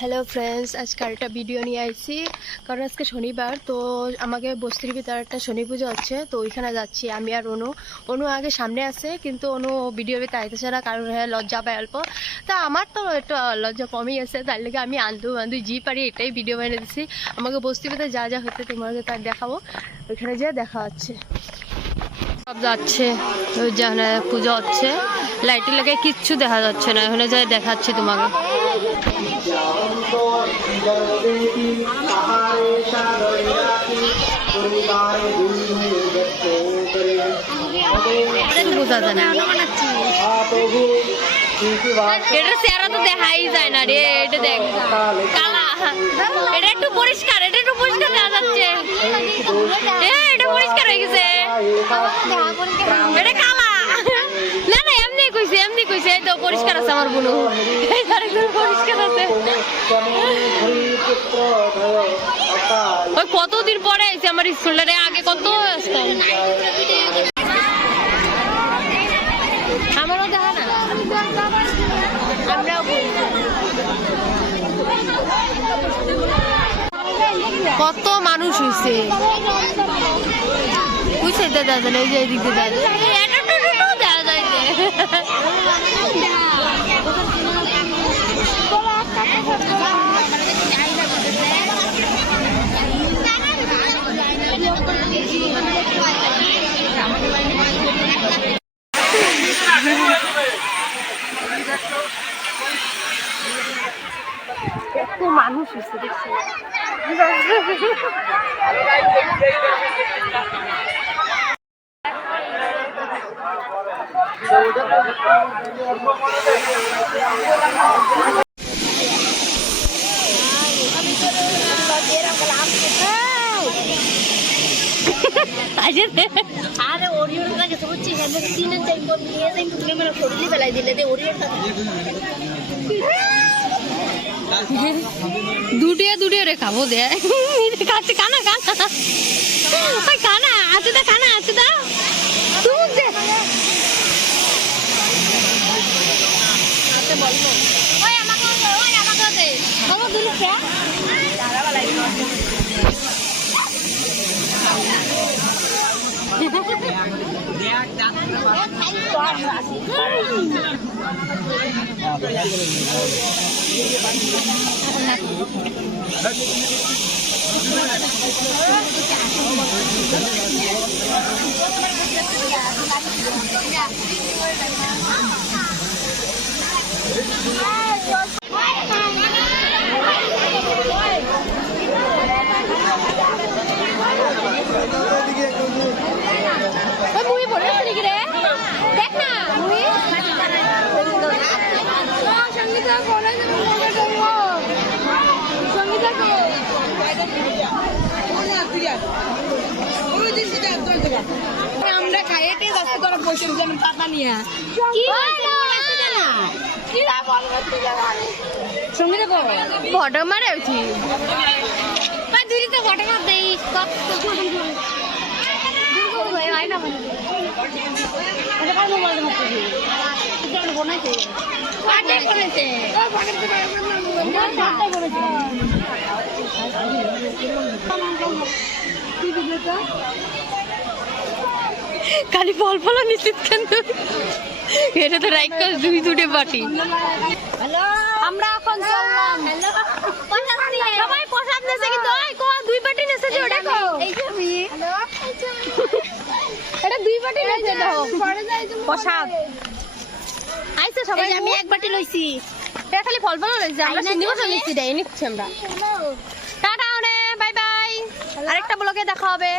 Hello friends, আজকে আরেকটা video নিয়ে আসছি কারণ আজকে শনিবার। তো আমাকে বস্তির ভিতরে একটা শনি পুজো হচ্ছে, তো ওইখানে যাচ্ছি আমি আর অনু আগে সামনে আছে, কিন্তু অনু ভিডিও ভিতরে আইতেছে না কারণ লজ্জা পায় অল্প। তা আমার তো একটু লজ্জা কমই আছে, তার লেগে আমি আন্দু জি পারি এটাই ভিডিও বানিয়ে দিচ্ছি। আমাকে বস্তির ভিতরে যা যা হচ্ছে তোমাকে তার দেখাবো, ওইখানে যেয়ে দেখা হচ্ছে। সব যাচ্ছে ওই যেখানে পুজো হচ্ছে, লাইটের লাগে কিচ্ছু দেখা যাচ্ছে না, ওখানে যাই দেখাচ্ছি তোমাকে। বোঝা যায় না, এটা চেহারা তো দেখাই যায় না রে। এটা দেখ কালা, এটা একটু পরিষ্কার, এটা একটু পরিষ্কার দেখা যাচ্ছে। এটা পরিষ্কার হয়ে গেছে, এটা কালা না না, এমনি কইছে এই তো পরিষ্কার আছে আমার বোনু, পরিষ্কার আছে। ওই কতদিন পরে আইছে আমার স্কুলটারে, আগে কত আসতাম। আমারও দেখা না, আমরাও কত মানুষ হইছে বুঝছে দাদা, এই যে এদিক দিয়ে দেখা যায়। কত মানুষ হচ্ছে দেখছি। দুটিয়ে রে খাবো দে কাছে কানা কানা কানা আছে দা, কানা আছে দা তুই দে আতে বলবো ওই আমাকে দে আমার দুলি কে দাঁড়া বালাই আমরা খাইতে যাচ্ছি, তোরা বসে টাকা নিয়ে সঙ্গীত ফটো মারে উঠি দুইতে ফটো মার দেই খালি ফল ফল নিশ্চিত কেন, এটা তো রাইক দুটে বাটি। আমরা এখন চললাম, সবাই প্রসাদ নেছে, কিন্তু দুই বাটি নেছে যে ওটা এটা দুই বাটি নেছে প্রসাদ আইছে সবাই। আমি এক বাটি লইছি, এটা খালি ফল ফল লইছে, আমরা সিন্ধি বসে নিচ্ছি, দেয় নিচ্ছি আমরা। টাটা, বাই বাই, আরেকটা ব্লগে দেখা হবে।